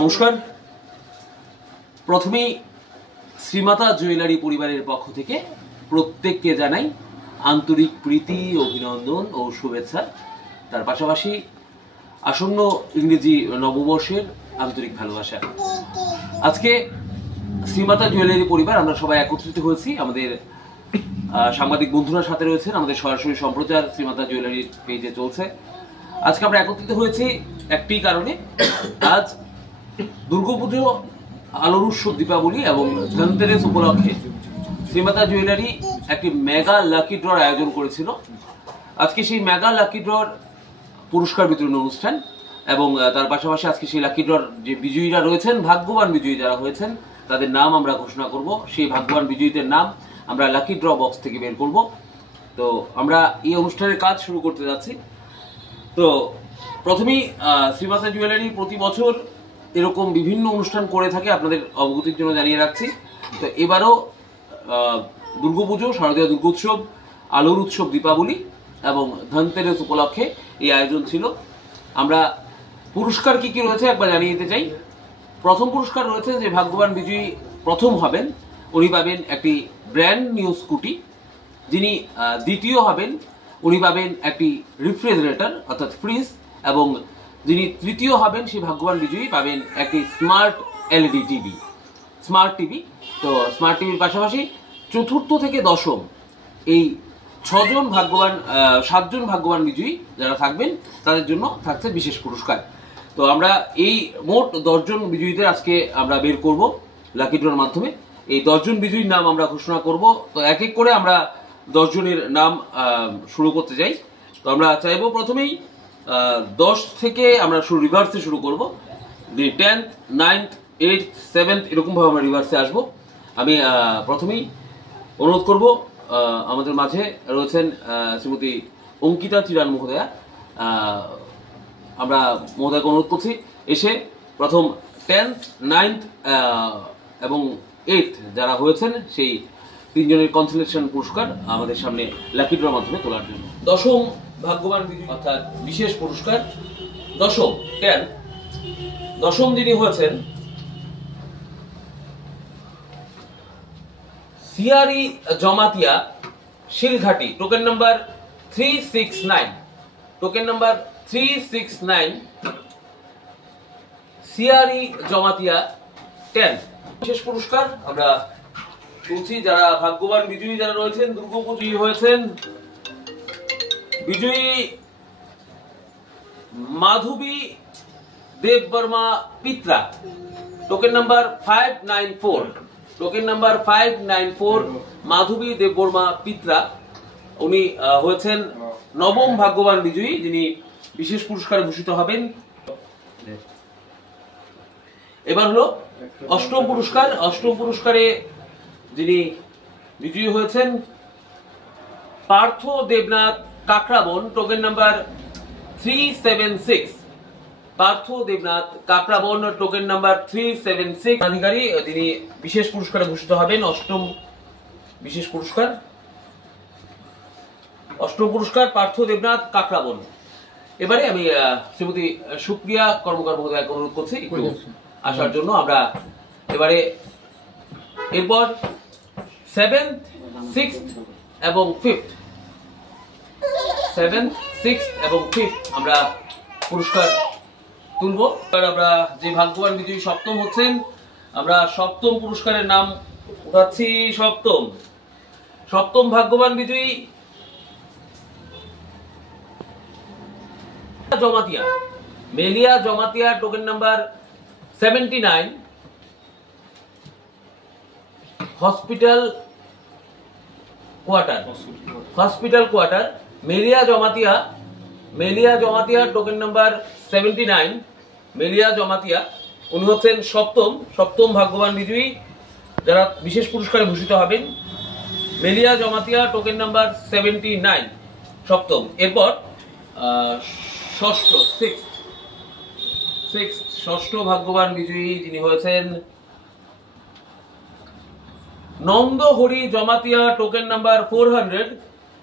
নমস্কার। প্রথমেই শ্রীমাতা জুয়েলারি পরিবারের পক্ষ থেকে প্রত্যেককে জানাই আন্তরিক প্রীতি, অভিনন্দন ও শুভেচ্ছা। তার পাশাপাশি আসন্ন ইংরেজি নববর্ষের আন্তরিক ভালোবাসা। আজকে শ্রীমাতা জুয়েলারি পরিবার আমরা সবাই একত্রিত হয়েছি। আমাদের সাংবাদিক বন্ধুরা সাথে রয়েছেন, আমাদের সরাসরি সম্প্রচার শ্রীমাতা জুয়েলারির পেজে চলছে। আজকে আমরা একত্রিত হয়েছি একটি কারণে, আজ দুর্গাপুজো, আলোর উৎসব, দীপাবলি এবং ধনতেরাস উপলক্ষে শ্রীমাতা জুয়েলারি একটি মেগা লাকি ড্রর আয়োজন করেছিল। আজকে সেই মেগা লাকি ড্রর পুরস্কার বিতরণ অনুষ্ঠান এবং তার পাশাপাশি আজকে সেই লাকি ড্রর যে বিজয়ীরা রয়েছেন, ভাগ্যবান বিজয়ী যারা হয়েছেন, তাদের নাম আমরা ঘোষণা করব। সেই ভাগ্যবান বিজয়ীদের নাম আমরা লাকি ড্র বক্স থেকে বের করব। তো আমরা এই অনুষ্ঠানের কাজ শুরু করতে যাচ্ছি। তো প্রথমেই শ্রীমাতা জুয়েলারি প্রতি বছর এরকম বিভিন্ন অনুষ্ঠান করে থাকে, আপনাদের অবগতির জন্য জানিয়ে রাখছি। তো এবারও দুর্গাপুজো, শারদীয় দুর্গোৎসব, আলোর উৎসব, দীপাবলি এবং ধনতেরাস উপলক্ষে এই আয়োজন ছিল। আমরা পুরস্কার কি কি রয়েছে একবার জানিয়ে দিতে চাই। প্রথম পুরস্কার রয়েছে যে ভাগ্যবান বিজয়ী প্রথম হবেন, উনি পাবেন একটি ব্র্যান্ড নিউ স্কুটি। যিনি দ্বিতীয় হবেন, উনি পাবেন একটি রেফ্রিজারেটর অর্থাৎ ফ্রিজ। এবং যিনি তৃতীয় হবেন, সেই ভাগ্যবান বিজয়ী পাবেন একটি smart LED TV, smart TV. তো স্মার্ট টিভির পাশাপাশি চতুর্থ থেকে দশম এই 7জন ভাগ্যবান বিজয়ী যারা থাকবেন, তাদের জন্য থাকছে বিশেষ পুরস্কার। তো আমরা এই মোট 10 জন বিজয়ীদের আজকে আমরা বের করব লাকি ড্রর মাধ্যমে। এই 10 জন বিজয়ীর নাম আমরা ঘোষণা করব। তো এক এক করে আমরা 10 জনের নাম শুরু করতে যাই। তো আমরা চাইবো প্রথমেই 10 থেকে আমরা রিভার্সে শুরু করব। 10th, 9th, 8th, 7th এরকম ভাবে আমরা রিভার্সে আসবো। আমি প্রথমেই অনুরোধ করব, আমাদের মাঝে রয়েছেন শ্রীমতী অঙ্কিতা চিরান মহোদয়া। আমরা মহোদয়কে অনুরোধ করছি এসে প্রথম 10th, 9th এবং 8th যারা হয়েছেন সেই 3 জনের কনসোলেশন পুরস্কার আমাদের সামনে লাকি ড্রর মাধ্যমে তোলার জন্য। দশম ভাগ্যবান বিজয়ী অর্থাৎ বিশেষ পুরস্কার, দশম যিনি হয়েছেন Siyari Jamatia, Shilghati, token number 369, token number 369, Siyari Jamatia 10 বিশেষ পুরস্কার আমরা বলছি। যারা ভাগ্যবান বিজয়ী যারা রয়েছেন, দুর্গাপুজী হয়েছেন, বিজয়ী Madhabi Debbarma Pitra, token number 594, token number 594, Madhabi Debbarma Pitra. উনি হয়েছেন নবম ভাগ্যবান বিজয়ী, যিনি বিশেষ পুরস্কারে ভূষিত হবেন। এবার হলো অষ্টম পুরস্কার। অষ্টম পুরস্কারে যিনি বিজয়ী হয়েছেন Partha Debnath Kakraban, token number 376, Partha Debnath Kakraban, token number 376 অধিকারী, তিনি বিশেষ পুরস্কারে ভূষিত হবেন। অষ্টম বিশেষ পুরস্কার, অষ্টম পুরস্কার পার্থ দেবনাথ কাকরাবন। এবারে আমি শ্রীমতী সুপ্রিয়া কর্মকার মহোদয়কে অনুরোধ করছি একটু আসার জন্য। আমরা এবারে এরপর 7th, 6th এবং 5th, 7th, 6th এবং 5th আমরা পুরস্কার তুলব। আমরা যে ভাগ্যবান বিজয়ী সপ্তম হচ্ছেন, আমরা সপ্তম পুরস্কারের নাম উঠাচ্ছি। সপ্তম ভাগ্যবান বিজয়ী Jamatia, Melia Jamatia, token number 79, hospital quarter, Melia Jamatia, token number 79, Melia Jamatia. উনি হচ্ছেন সপ্তম ভাগ্যবান বিজয়ী যারা বিশেষ পুরস্কারে ভূষিত হবেন। মেলিয়া জমাতিয়া, টোকেন নাম্বার 79, সপ্তম। এরপর ষষ্ঠ ভাগ্যবান বিজয়ী যিনি হয়েছেন Nandahari Jamatia, token number 400,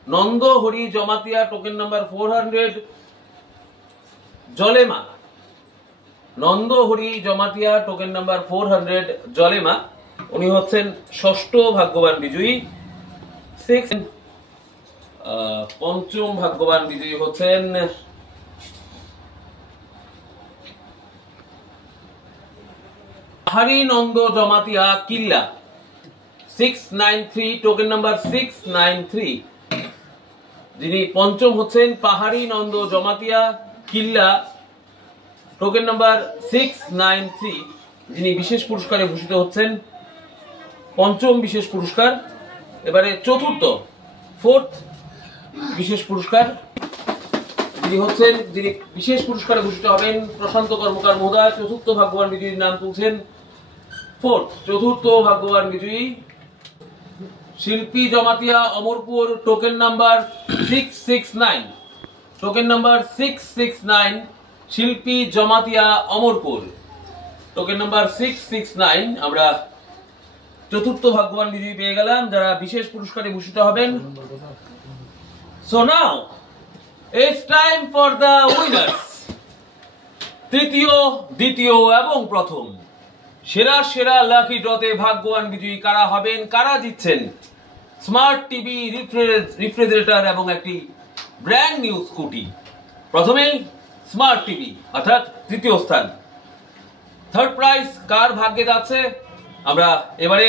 Nandahari Jamatia, token number 400, Jalema, Nandahari Jamatia, token number 400 Jalema, উনি হচ্ছেন ষষ্ঠ ভাগ্যবান বিজয়ী। পঞ্চম ভাগ্যবান বিজয়ী হচ্ছেন পাহাড়ি নন্দ জমাতিয়া কিল্লা 693, টোকেন নাম্বার 693, যিনি পঞ্চম হচ্ছেন পাহাড়ি নন্দ জমাতিয়া কিল্লা, টোকেন নাম্বার 693, যিনি বিশেষ পুরস্কারে ভূষিত হচ্ছেন, পঞ্চম বিশেষ পুরস্কার। এবারে চতুর্থ, ফোর্থ বিশেষ পুরস্কার, যিনি বিশেষ পুরস্কারে ভূষিত হবেন প্রশান্ত কর্মকার মহোদয়। চতুর্থ ভাগ্যবান বিজয়ীর নাম তুলছেন, চতুর্থ ভাগ্যবান বিজয়ী শিল্পী Jamatia Amarpur, token number 669, token number 669, শিল্পী জমাতিয়া অমরপুর, টোকেন নাম্বার 669। আমরা চতুর্থ ভাগ্যবান বিজয়ী পেয়ে গেলাম, যারা বিশেষ পুরস্কারে ভূষিত হবেন। So now it's time for the winners. তৃতীয়, দ্বিতীয় এবং প্রথম সেরা সেরা লাকি ড্রতে ভাগ্যবান বিজয়ী কারা হবেন, কারা জিতছেন স্মার্ট টিভি, রেফ্রিজারেটর এবং একটি ব্র্যান্ড নিউ স্কুটি। প্রথমেই স্মার্ট টিভি, অর্থাৎ তৃতীয় স্থান। থার্ড প্রাইজ কার ভাগ্যে যাচ্ছে আমরা এবারে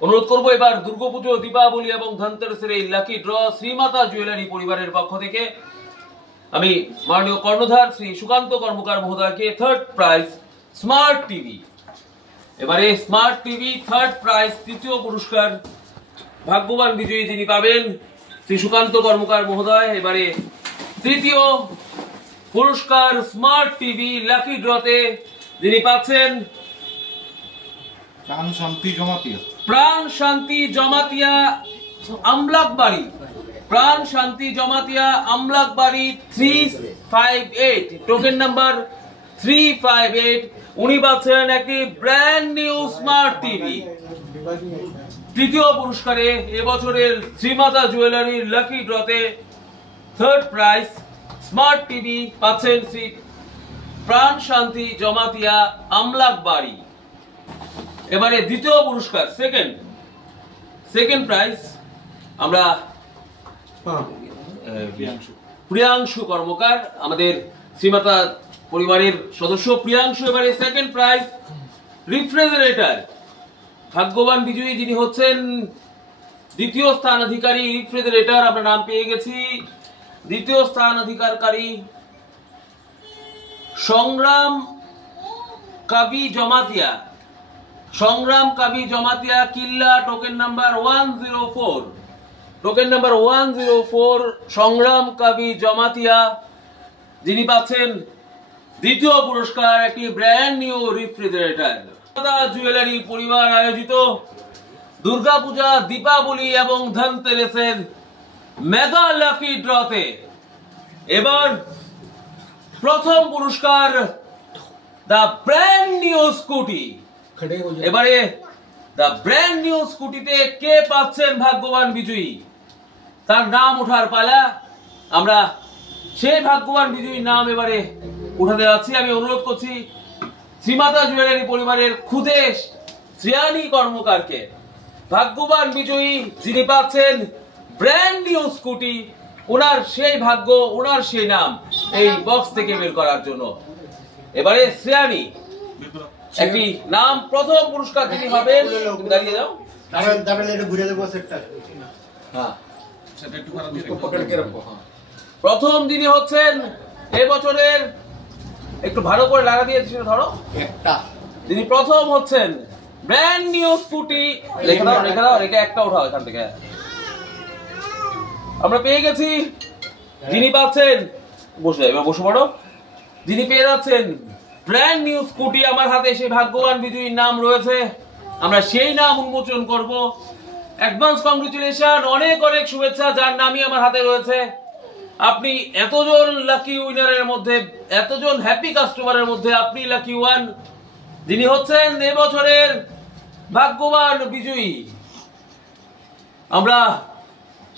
অনুরোধ করব। এবার দুর্গাপুজো, দীপাবলি এবং ধনতেরাসের এই লাকি ড্র শ্রীমাতা জুয়েলারি পরিবারের পক্ষ থেকে আমি মাননীয় কর্ণধার শ্রী সুকান্ত কর্মকার মহোদয়কে থার্ড প্রাইজ স্মার্ট টিভি, এবারে স্মার্ট টিভি থার্ড প্রাইজ, তৃতীয় পুরস্কার ভাগ্যবান বিজয়ী যিনি পাবেন শ্রী সুকান্ত কর্মকার মহোদয়। এবারে তৃতীয় পুরস্কার স্মার্ট টিভি লাকি ড্রতে যিনি পাচ্ছেন প্রাণ শান্তি জমাতিয়া, প্রাণ শান্তি জমাতিয়া আমলাকবাড়ি, প্রাণ শান্তি জমাতিয়া আমলাকবাড়ি 358, টোকেন নাম্বার 358, উনি পাচ্ছেন একটি ব্র্যান্ড নিউ স্মার্ট টিভি। তৃতীয় পুরস্কারে এবছরের শ্রীমাতা জুয়েলারির লাকি ড্রতে থার্ড প্রাইজ স্মার্ট টিভি পাচ্ছেন শ্রী প্রাণ শান্তি জমাতিয়া আমলাকবাড়ি। এবারে দ্বিতীয় পুরস্কার সেকেন্ড প্রাইজ আমরা প্রিয়াংশু কর্মকার, আমাদের শ্রীমাতা পরিবারের সদস্য প্রিয়াংশু। এবারে সেকেন্ড প্রাইজ রেফ্রিজারেটর, ভাগ্যবান বিজয়ী যিনি হচ্ছেন দ্বিতীয় স্থান অধিকারী রেফ্রিজারেটর, আমরা নাম পেয়ে গেছি। দ্বিতীয় স্থান অধিকারী সংগ্রাম কাবি জমাতিয়া, সংগ্রাম কাবি জমাতিয়া কিল্লা, টোকেন নাম্বার 104, টোকেন নাম্বার 104, সংগ্রাম কাবি জমাতিয়া, যিনি পাচ্ছেন দ্বিতীয় পুরস্কার একটি ব্র্যান্ড নিউ রেফ্রিজারেটর। জুয়েলারি পরিবার আয়োজিত দুর্গাপূজা, দীপাবলি এবং ধনতেরাসের মেগা লাকি ড্রতে এবার প্রথম পুরস্কার দ্য ব্র্যান্ড নিউ স্কুটি। এবারে দ্য ব্র্যান্ড নিউ স্কুটিতে কে পাচ্ছেন ভাগ্যবান বিজয়ী, তার নাম ওঠার পালা। আমরা সেই ভাগ্যবান বিজয়ীর নাম এবারে উঠাতে যাচ্ছি। আমি অনুরোধ করছি শ্রীমাতা জুয়েলারি পরিবারের খুদে শ্রেয়ানী কর্মকারকে ভাগ্যবান বিজয়ী যিনি পাচ্ছেন ব্র্যান্ড নিউ স্কুটি, ওনার সেই ভাগ্য, ওনার সেই নাম এই বক্স থেকে বের করার জন্য। এবারে শ্রেয়ানী একটি নাম, প্রথম পুরস্কার যিনি হবেন, দাঁড়িয়ে যাও, প্রথম যিনি হচ্ছেন এবছরের, একটু ভালো করে লাগা দিয়ে ধরো, যিনি প্রথম হচ্ছেন ব্র্যান্ড নিউ স্কুটি, রেখে দাও, রেখে একটা উঠাও এখান থেকে। আমরা পেয়ে গেছি যিনি পাচ্ছেন, বসে পড়ো, যিনি পেয়ে যাচ্ছেন ব্র্যান্ড নিউ স্কুটি। আমার হাতে সেই ভাগ্যবান বিজয়ীর নাম রয়েছে, আমরা সেই নাম উন্মোচন করব। অ্যাডভান্স কংগ্রেচুলেশন, অনেক অনেক শুভেচ্ছা, যার নামই আমার হাতে রয়েছে। আপনি এতজন লাকি উইনারের মধ্যে, এতজন হ্যাপি কাস্টমারের মধ্যে আপনি লাকি ওয়ান, যিনি হচ্ছেন এবছরের ভাগ্যবান বিজয়ী। আমরা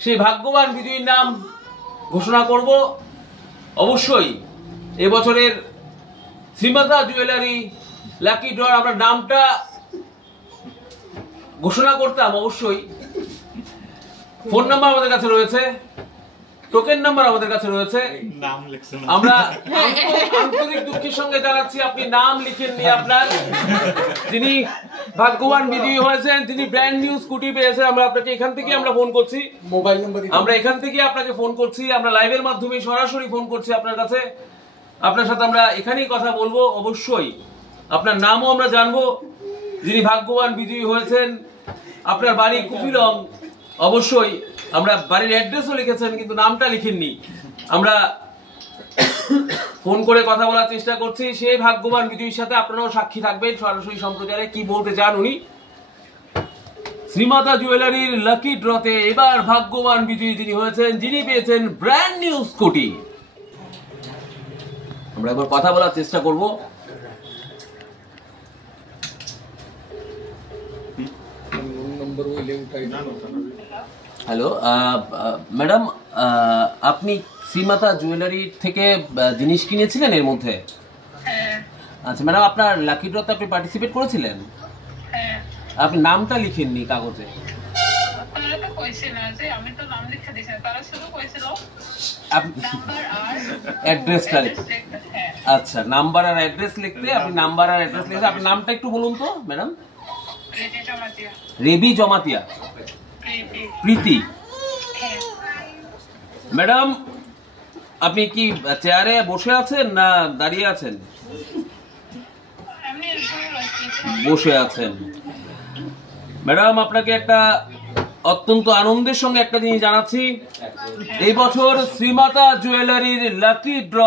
সেই ভাগ্যবান বিজয়ীর নাম ঘোষণা করব। অবশ্যই এবছরের শ্রীমাতা জুয়েলারি লাকি ড্র আমরা নামটা ঘোষণা করতাম অবশ্যই। ফোন নাম্বার আমাদের কাছে রয়েছে, টোকেন নাম্বার আমাদের কাছে রয়েছে। আমরা আন্তরিক দুঃখের সঙ্গে জানাচ্ছি আপনি নাম লিখেননি আপনার। যিনি ভাগ্যবান বিজয়ী হয়েছেন, তিনি ব্র্যান্ড নিউ স্কুটি পেয়েছেন। আমরা আপনাকে এখান থেকে আমরা ফোন করছি, মোবাইল নাম্বার আমরা এখান থেকে আপনাকে ফোন করছি, আমরা লাইভের মাধ্যমে সরাসরি ফোন করছি আপনার কাছে। আপনার সাথে আমরা এখানেই কথা বলবো। অবশ্যই আপনার নামও আমরা জানবো, যিনি ভাগ্যবান বিজয়ী হয়েছেন। আপনার বাড়ি কুপিলং, অবশ্যই আমরা বাড়ির অ্যাড্রেসও লিখেছেন কিন্তু নামটা লিখেননি। আমরা ফোন করে কথা বলার চেষ্টা করছি সেই ভাগ্যবান বিজয়ীর সাথে। আপনারাও সাক্ষী থাকবেন সরাসরি সম্প্রচারে কি বলতে চান উনি। শ্রীমাতা জুয়েলারির লাকি ড্রতে এবার ভাগ্যবান বিজয়ী যিনি হয়েছেন, যিনি পেয়েছেন ব্র্যান্ড নিউ স্কুটি। আমরা একবার কথা বলার চেষ্টা করব। হ্যালো ম্যাডাম, আপনি শ্রীমাতা জুয়েলারি থেকে জিনিস কিনেছিলেন এর মধ্যে? আচ্ছা ম্যাডাম, আপনার লাকি ড্রতে আপনি পার্টিসিপেট করেছিলেন? আপনি নামটা লিখেননি কাগজে। অ্যাড্রেসটা আচ্ছা, নাম্বার আর অ্যাড্রেস লিখতে আপনি নাম্বার আর অ্যাড্রেস লিখতে আপনার নামটা একটু বলুন তো ম্যাডাম। রেবি জমাতিয়া, প্রীতি। ম্যাডাম আপনি কি চেয়ারে বসে আছেন না দাঁড়িয়ে আছেন? বসে আছেন। ম্যাডাম আপনাকে একটা অত্যন্ত আনন্দের সঙ্গে একটা জিনিস জানাচ্ছি। এই বছর শ্রীমাতা জুয়েলারির লাকি ড্র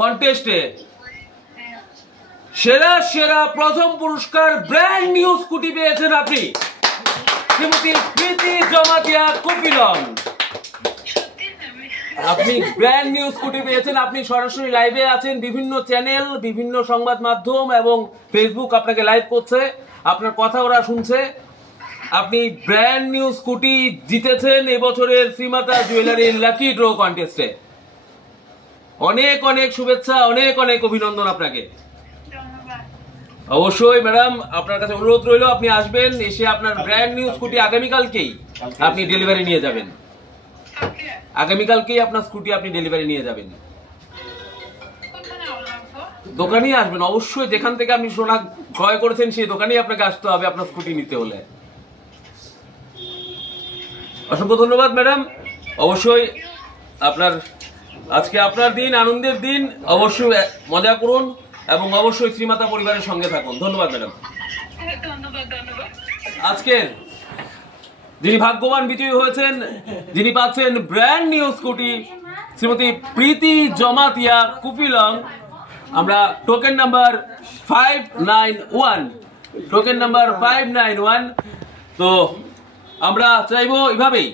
কন্টেস্টে সেরা সেরা প্রথম পুরস্কার ব্র্যান্ড নিউ স্কুটি পেয়েছেন আপনি, শ্রীমতী প্রীতি জমাতিয়া কুপিলং। আপনি ব্র্যান্ড নিউ স্কুটি পেয়েছেন। আপনি সরাসরি লাইভে আছেন, বিভিন্ন চ্যানেল, বিভিন্ন সংবাদ মাধ্যম এবং ফেসবুক আপনাকে লাইভ করছে, আপনার কথা ওরা শুনছে। আপনি ব্র্যান্ড নিউ স্কুটি জিতেছেন এবছরের শ্রীমাতা জুয়েলারির লাকি ড্র কন্টেস্টে। অনেক অনেক শুভেচ্ছা, অনেক অনেক অভিনন্দন আপনাকে। অবশ্যই ম্যাডাম আপনার কাছে অনুরোধ রইল, আপনি আসবেন, এসে আপনার ব্র্যান্ড নিউ স্কুটি আগামীকালকেই আপনি ডেলিভারি নিয়ে যাবেন। আগামীকালকেই আপনার স্কুটি আপনি ডেলিভারি নিয়ে যাবেন। দোকানেই আসবেন অবশ্যই, যেখান থেকে আপনি সোনা ক্রয় করেছেন সেই দোকানেই আপনাকে আসতে হবে আপনার স্কুটি নিতে হলে। অসংখ্য ধন্যবাদ ম্যাডাম। অবশ্যই আপনার আজকে আপনার দিন, আনন্দের দিন, অবশ্যই মজা করুন এবং অবশ্যই শ্রীমাতা পরিবারের সঙ্গে থাকুন। ধন্যবাদ ম্যাডাম। আজকের যিনি ভাগ্যবান বিজয়ী হয়েছেন, যিনি পাচ্ছেন ব্র্যান্ড নিউ স্কুটি, শ্রীমতী প্রীতি জমাতিয়া কুপিলং। আমরা টোকেন নাম্বার 591, টোকেন নাম্বার 591। তো আমরা চাইবো এভাবেই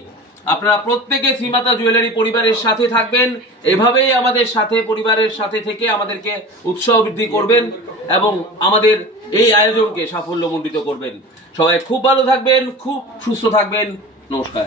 আপনারা প্রত্যেকে শ্রীমাতা জুয়েলারি পরিবারের সাথে থাকবেন, এভাবেই আমাদের সাথে পরিবারের সাথে থেকে আমাদেরকে উৎসাহ বৃদ্ধি করবেন এবং আমাদের এই আয়োজনকে সাফল্যমণ্ডিত করবেন। সবাই খুব ভালো থাকবেন, খুব সুস্থ থাকবেন। নমস্কার।